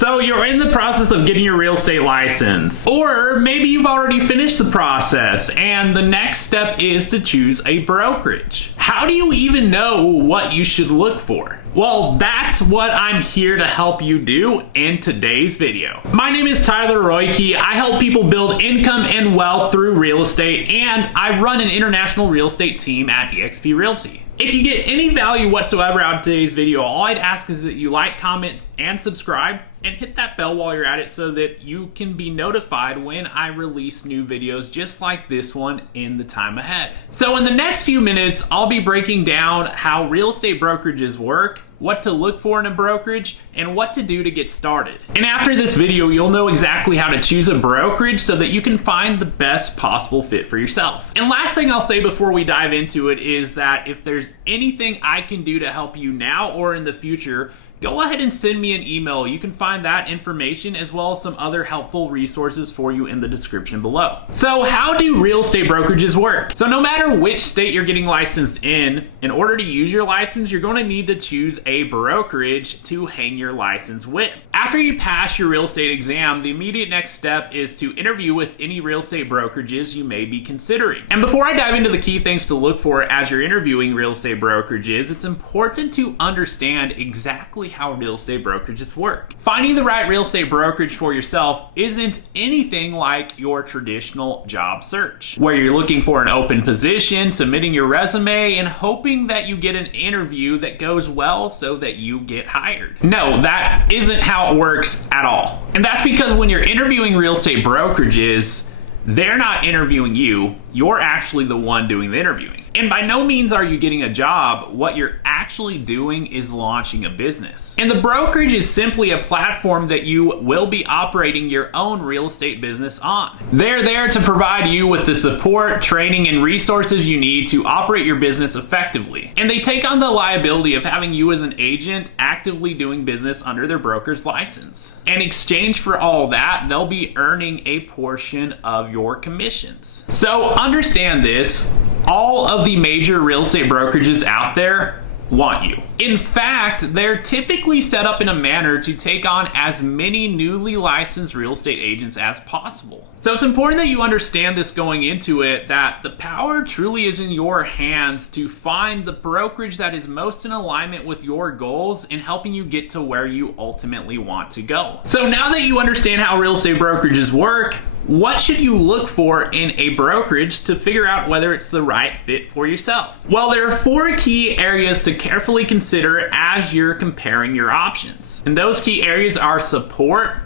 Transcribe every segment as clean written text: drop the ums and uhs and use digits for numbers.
So you're in the process of getting your real estate license, or maybe you've already finished the process and the next step is to choose a brokerage. How do you even know what you should look for? Well, that's what I'm here to help you do in today's video. My name is Tyler Roicki. I help people build income and wealth through real estate, and I run an international real estate team at eXp Realty. If you get any value whatsoever out of today's video, all I'd ask is that you like, comment, and subscribe, and hit that bell while you're at it so that you can be notified when I release new videos just like this one in the time ahead. So in the next few minutes, I'll be breaking down how real estate brokerages work, what to look for in a brokerage, and what to do to get started. And after this video, you'll know exactly how to choose a brokerage so that you can find the best possible fit for yourself. And last thing I'll say before we dive into it is that if there's anything I can do to help you now or in the future, go ahead and send me an email. You can find that information as well as some other helpful resources for you in the description below. So how do real estate brokerages work? So no matter which state you're getting licensed in order to use your license, you're going to need to choose a brokerage to hang your license with. After you pass your real estate exam, the immediate next step is to interview with any real estate brokerages you may be considering. And before I dive into the key things to look for as you're interviewing real estate brokerages, it's important to understand exactly how real estate brokerages work. Finding the right real estate brokerage for yourself isn't anything like your traditional job search, where you're looking for an open position, submitting your resume, and hoping that you get an interview that goes well so that you get hired. No, that isn't how it works at all. And that's because when you're interviewing real estate brokerages, they're not interviewing you, you're actually the one doing the interviewing. And by no means are you getting a job. What you're actually doing is launching a business. And the brokerage is simply a platform that you will be operating your own real estate business on. They're there to provide you with the support, training, and resources you need to operate your business effectively. And they take on the liability of having you as an agent actively doing business under their broker's license. In exchange for all that, they'll be earning a portion of your commissions. So understand this, all of the major real estate brokerages out there want you. In fact, they're typically set up in a manner to take on as many newly licensed real estate agents as possible. So it's important that you understand this going into it, that the power truly is in your hands to find the brokerage that is most in alignment with your goals in helping you get to where you ultimately want to go. So now that you understand how real estate brokerages work, what should you look for in a brokerage to figure out whether it's the right fit for yourself? Well, there are 4 key areas to carefully consider as you're comparing your options. And those key areas are support,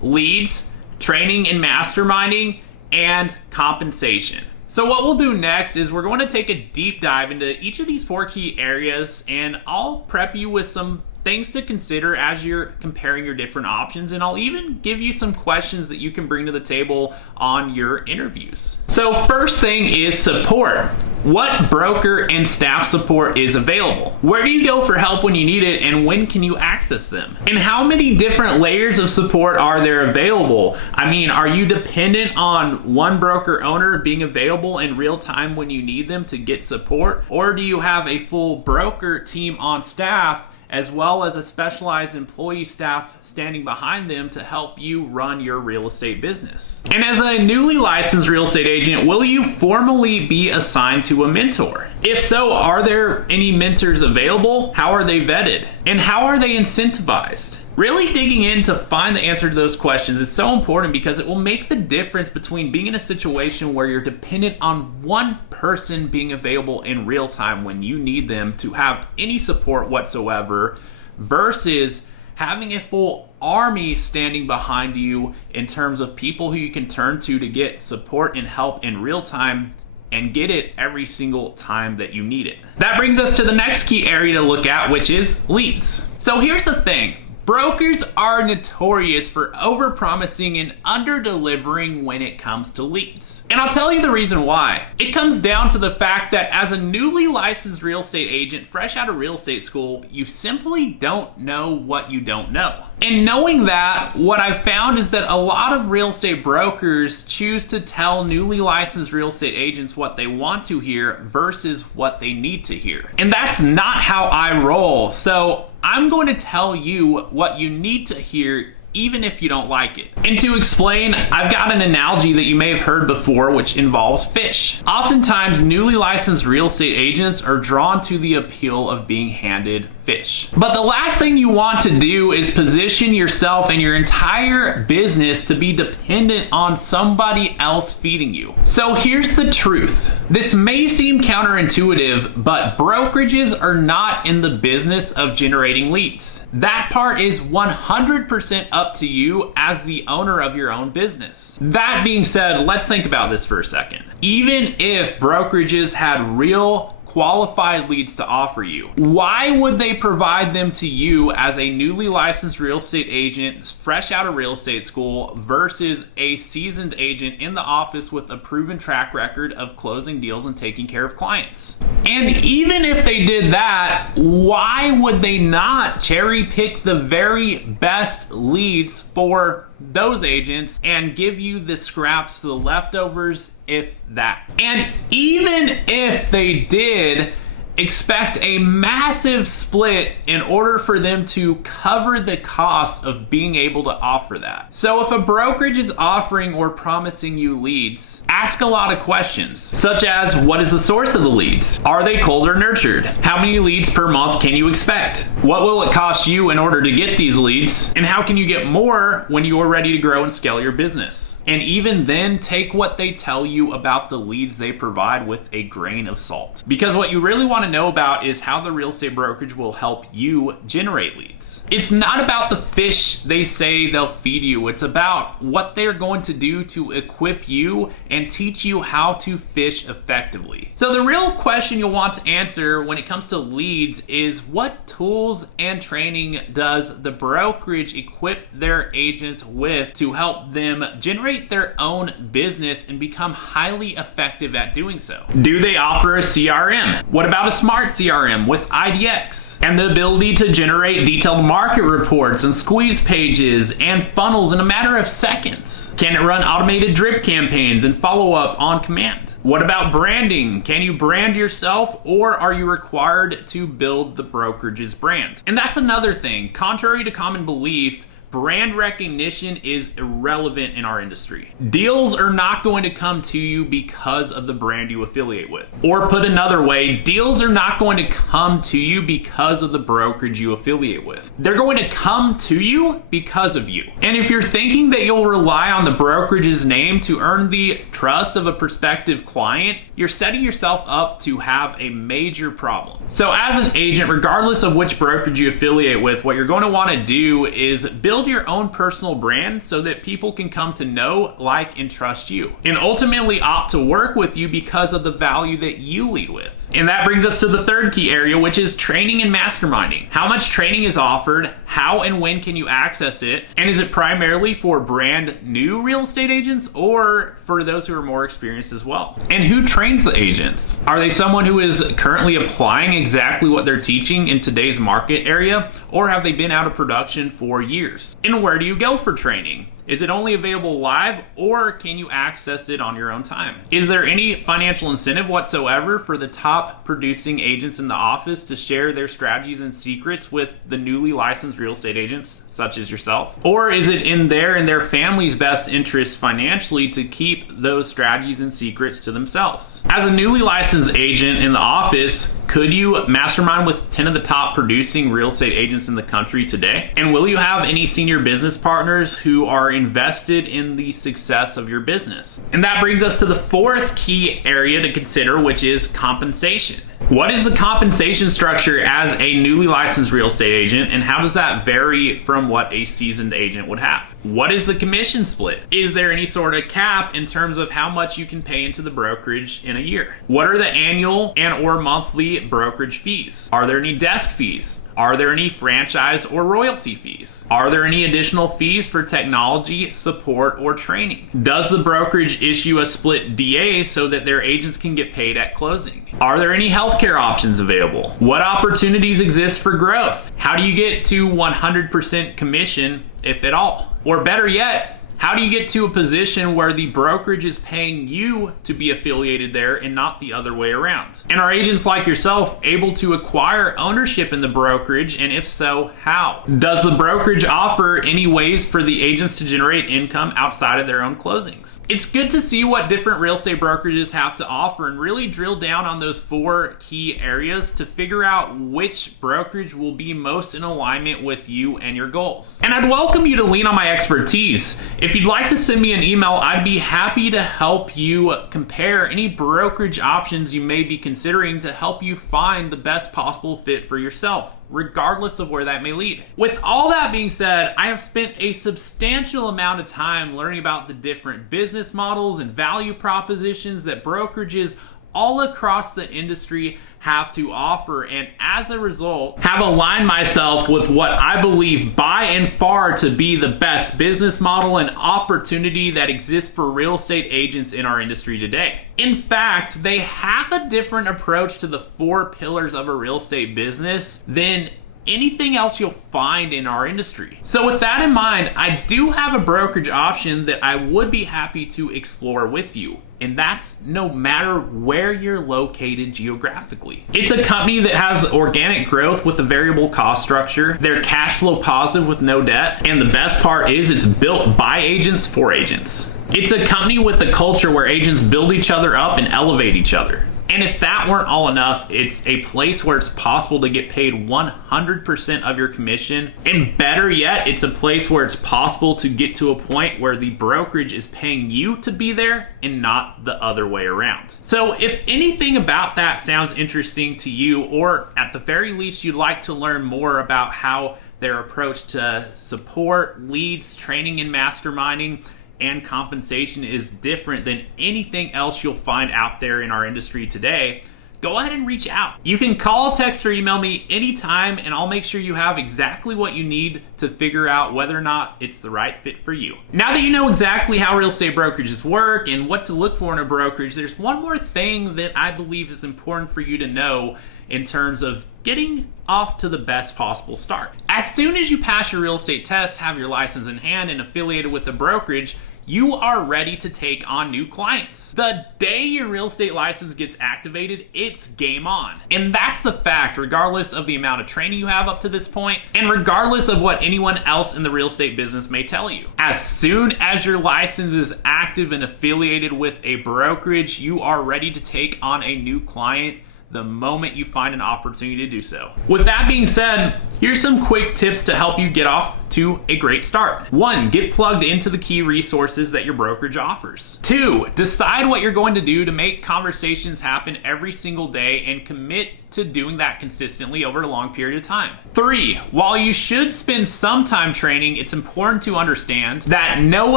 leads, training and masterminding, and compensation. So what we'll do next is we're going to take a deep dive into each of these 4 key areas, and I'll prep you with some things to consider as you're comparing your different options, and I'll even give you some questions that you can bring to the table on your interviews. So first thing is support. What broker and staff support is available? Where do you go for help when you need it, and when can you access them? And how many different layers of support are there available? I mean, are you dependent on one broker owner being available in real time when you need them to get support? Or do you have a full broker team on staff as well as a specialized employee staff standing behind them to help you run your real estate business? And as a newly licensed real estate agent, will you formally be assigned to a mentor? If so, are there any mentors available? How are they vetted? And how are they incentivized? Really digging in to find the answer to those questions is so important because it will make the difference between being in a situation where you're dependent on one person being available in real time when you need them to have any support whatsoever versus having a full army standing behind you in terms of people who you can turn to get support and help in real time and get it every single time that you need it. That brings us to the next key area to look at, which is leads. So here's the thing. Brokers are notorious for overpromising and under-delivering when it comes to leads. And I'll tell you the reason why. It comes down to the fact that as a newly licensed real estate agent, fresh out of real estate school, you simply don't know what you don't know. And knowing that, what I've found is that a lot of real estate brokers choose to tell newly licensed real estate agents what they want to hear versus what they need to hear. And that's not how I roll. So I'm going to tell you what you need to hear even if you don't like it. And to explain, I've got an analogy that you may have heard before, which involves fish. Oftentimes, newly licensed real estate agents are drawn to the appeal of being handed fish. But the last thing you want to do is position yourself and your entire business to be dependent on somebody else feeding you. So here's the truth. This may seem counterintuitive, but brokerages are not in the business of generating leads. That part is 100% up to you as the owner of your own business. That being said, let's think about this for a second. Even if brokerages had real qualified leads to offer you, why would they provide them to you as a newly licensed real estate agent fresh out of real estate school versus a seasoned agent in the office with a proven track record of closing deals and taking care of clients? And even if they did that, why would they not cherry pick the very best leads for those agents and give you the scraps, the leftovers, if that? And even if they did, expect a massive split in order for them to cover the cost of being able to offer that. So if a brokerage is offering or promising you leads, ask a lot of questions, such as what is the source of the leads? Are they cold or nurtured? How many leads per month can you expect? What will it cost you in order to get these leads? And how can you get more when you are ready to grow and scale your business? And even then, take what they tell you about the leads they provide with a grain of salt. Because what you really want to know about is how the real estate brokerage will help you generate leads. It's not about the fish they say they'll feed you. It's about what they're going to do to equip you and teach you how to fish effectively. So the real question you'll want to answer when it comes to leads is, what tools and training does the brokerage equip their agents with to help them generate their own business and become highly effective at doing so? Do they offer a CRM? What about a smart CRM with IDX and the ability to generate detailed market reports and squeeze pages and funnels in a matter of seconds? Can it run automated drip campaigns and follow up on command? What about branding? Can you brand yourself, or are you required to build the brokerage's brand? And that's another thing. Contrary to common belief, brand recognition is irrelevant in our industry. Deals are not going to come to you because of the brand you affiliate with. Or put another way, deals are not going to come to you because of the brokerage you affiliate with. They're going to come to you because of you. And if you're thinking that you'll rely on the brokerage's name to earn the trust of a prospective client, you're setting yourself up to have a major problem. So as an agent, regardless of which brokerage you affiliate with, what you're going to want to do is build your own personal brand so that people can come to know, like, and trust you, and ultimately opt to work with you because of the value that you lead with. And that brings us to the third key area, which is training and masterminding. How much training is offered? How and when can you access it? And is it primarily for brand new real estate agents or for those who are more experienced as well? And who trains the agents? Are they someone who is currently applying exactly what they're teaching in today's market area, or have they been out of production for years? And where do you go for training? Is it only available live, or can you access it on your own time? Is there any financial incentive whatsoever for the top producing agents in the office to share their strategies and secrets with the newly licensed real estate agents, such as yourself? Or is it in their and their family's best interest financially to keep those strategies and secrets to themselves? As a newly licensed agent in the office, could you mastermind with 10 of the top producing real estate agents in the country today? And will you have any senior business partners who are invested in the success of your business? And that brings us to the fourth key area to consider, which is compensation. What is the compensation structure as a newly licensed real estate agent, and how does that vary from what a seasoned agent would have? What is the commission split? Is there any sort of cap in terms of how much you can pay into the brokerage in a year? What are the annual and or monthly brokerage fees? Are there any desk fees? Are there any franchise or royalty fees? Are there any additional fees for technology, support, or training? Does the brokerage issue a split DA so that their agents can get paid at closing? Are there any healthcare options available? What opportunities exist for growth? How do you get to 100% commission, if at all? Or better yet, How do you get to a position where the brokerage is paying you to be affiliated there and not the other way around? And are agents like yourself able to acquire ownership in the brokerage, and if so, how? Does the brokerage offer any ways for the agents to generate income outside of their own closings? It's good to see what different real estate brokerages have to offer and really drill down on those 4 key areas to figure out which brokerage will be most in alignment with you and your goals. And I'd welcome you to lean on my expertise. If you'd like to send me an email, I'd be happy to help you compare any brokerage options you may be considering to help you find the best possible fit for yourself, regardless of where that may lead. With all that being said, I have spent a substantial amount of time learning about the different business models and value propositions that brokerages all across the industry have to offer, and as a result have aligned myself with what I believe by and far to be the best business model and opportunity that exists for real estate agents in our industry today. In fact, they have a different approach to the 4 pillars of a real estate business than anything else you'll find in our industry. So with that in mind, I do have a brokerage option that I would be happy to explore with you. And that's no matter where you're located geographically. It's a company that has organic growth with a variable cost structure. They're cash flow positive with no debt. And the best part is it's built by agents for agents. It's a company with a culture where agents build each other up and elevate each other. And if that weren't all enough, it's a place where it's possible to get paid 100% of your commission. And better yet, it's a place where it's possible to get to a point where the brokerage is paying you to be there and not the other way around. So if anything about that sounds interesting to you, or at the very least you'd like to learn more about how their approach to support, leads, training, and masterminding and compensation is different than anything else you'll find out there in our industry today, go ahead and reach out. You can call, text, or email me anytime, and I'll make sure you have exactly what you need to figure out whether or not it's the right fit for you. Now that you know exactly how real estate brokerages work and what to look for in a brokerage, there's one more thing that I believe is important for you to know in terms of getting off to the best possible start. As soon as you pass your real estate test, have your license in hand, and affiliated with the brokerage, you are ready to take on new clients. The day your real estate license gets activated, it's game on. And that's the fact, regardless of the amount of training you have up to this point, and regardless of what anyone else in the real estate business may tell you. As soon as your license is active and affiliated with a brokerage, you are ready to take on a new client the moment you find an opportunity to do so. With that being said, here's some quick tips to help you get off to a great start. 1, get plugged into the key resources that your brokerage offers. 2, decide what you're going to do to make conversations happen every single day and commit to doing that consistently over a long period of time. 3, while you should spend some time training, it's important to understand that no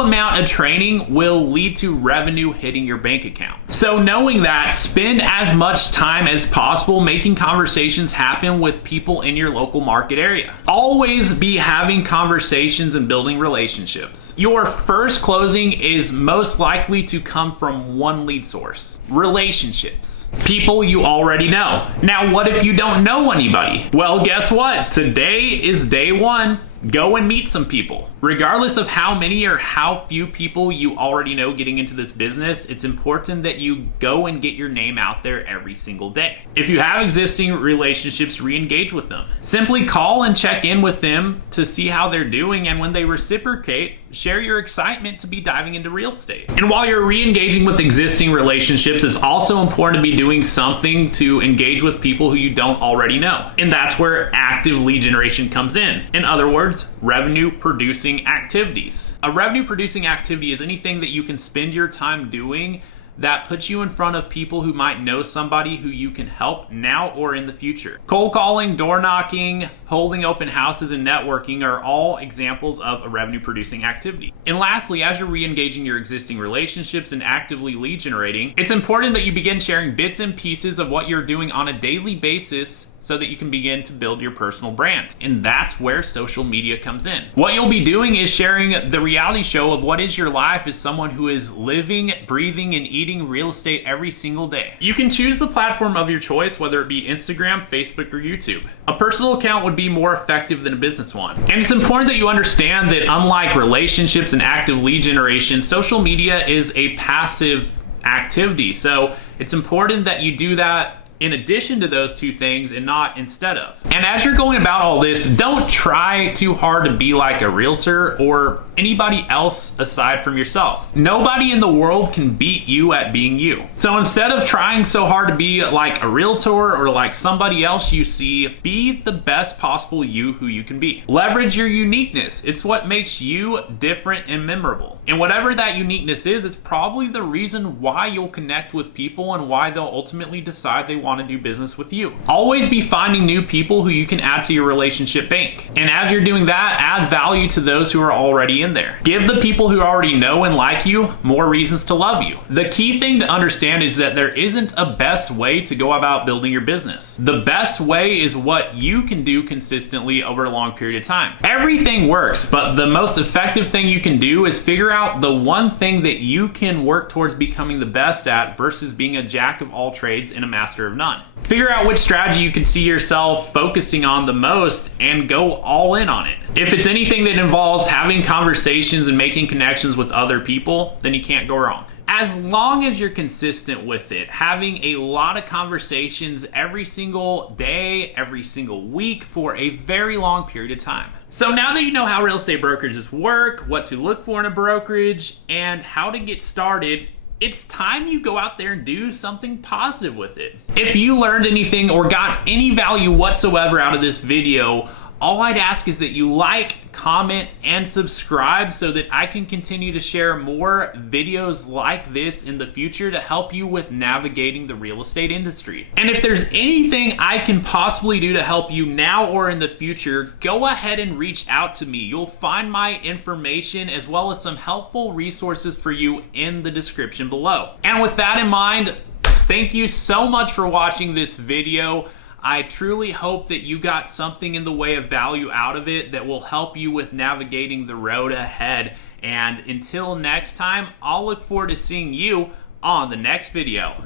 amount of training will lead to revenue hitting your bank account. So knowing that, spend as much time as possible making conversations happen with people in your local market area. Always be having conversations and building relationships. Your first closing is most likely to come from one lead source: relationships. People you already know. Now, what if you don't know anybody? Well, guess what? Today is day 1. Go and meet some people. Regardless of how many or how few people you already know getting into this business, it's important that you go and get your name out there every single day. If you have existing relationships, re-engage with them. Simply call and check in with them to see how they're doing, and when they reciprocate, share your excitement to be diving into real estate. And while you're re-engaging with existing relationships, it's also important to be doing something to engage with people who you don't already know. And that's where active lead generation comes in. In other words, revenue producing activities. A revenue producing activity is anything that you can spend your time doing that puts you in front of people who might know somebody who you can help now or in the future. Cold calling, door knocking, holding open houses, and networking are all examples of a revenue producing activity. And lastly, as you're re-engaging your existing relationships and actively lead generating, it's important that you begin sharing bits and pieces of what you're doing on a daily basis so that you can begin to build your personal brand. And that's where social media comes in. What you'll be doing is sharing the reality show of what is your life as someone who is living, breathing, and eating real estate every single day. You can choose the platform of your choice, whether it be Instagram, Facebook, or YouTube. A personal account would be more effective than a business one. And it's important that you understand that unlike relationships and active lead generation, social media is a passive activity. So it's important that you do that in addition to those two things and not instead of. And as you're going about all this, don't try too hard to be like a realtor or anybody else aside from yourself. Nobody in the world can beat you at being you. So instead of trying so hard to be like a realtor or like somebody else you see, be the best possible you who you can be. Leverage your uniqueness. It's what makes you different and memorable. And whatever that uniqueness is, it's probably the reason why you'll connect with people and why they'll ultimately decide they want to do business with you. Always be finding new people who you can add to your relationship bank. And as you're doing that, add value to those who are already in there. Give the people who already know and like you more reasons to love you. The key thing to understand is that there isn't a best way to go about building your business. The best way is what you can do consistently over a long period of time. Everything works, but the most effective thing you can do is figure out the one thing that you can work towards becoming the best at versus being a jack of all trades and a master of none. Figure out which strategy you can see yourself focusing on the most and go all in on it. If it's anything that involves having conversations and making connections with other people, then you can't go wrong. As long as you're consistent with it, having a lot of conversations every single day, every single week for a very long period of time. So now that you know how real estate brokerages work, what to look for in a brokerage, and how to get started, it's time you go out there and do something positive with it. If you learned anything or got any value whatsoever out of this video, all I'd ask is that you like, comment, and subscribe so that I can continue to share more videos like this in the future to help you with navigating the real estate industry. And if there's anything I can possibly do to help you now or in the future, go ahead and reach out to me. You'll find my information as well as some helpful resources for you in the description below. And with that in mind, thank you so much for watching this video. I truly hope that you got something in the way of value out of it that will help you with navigating the road ahead. And until next time, I'll look forward to seeing you on the next video.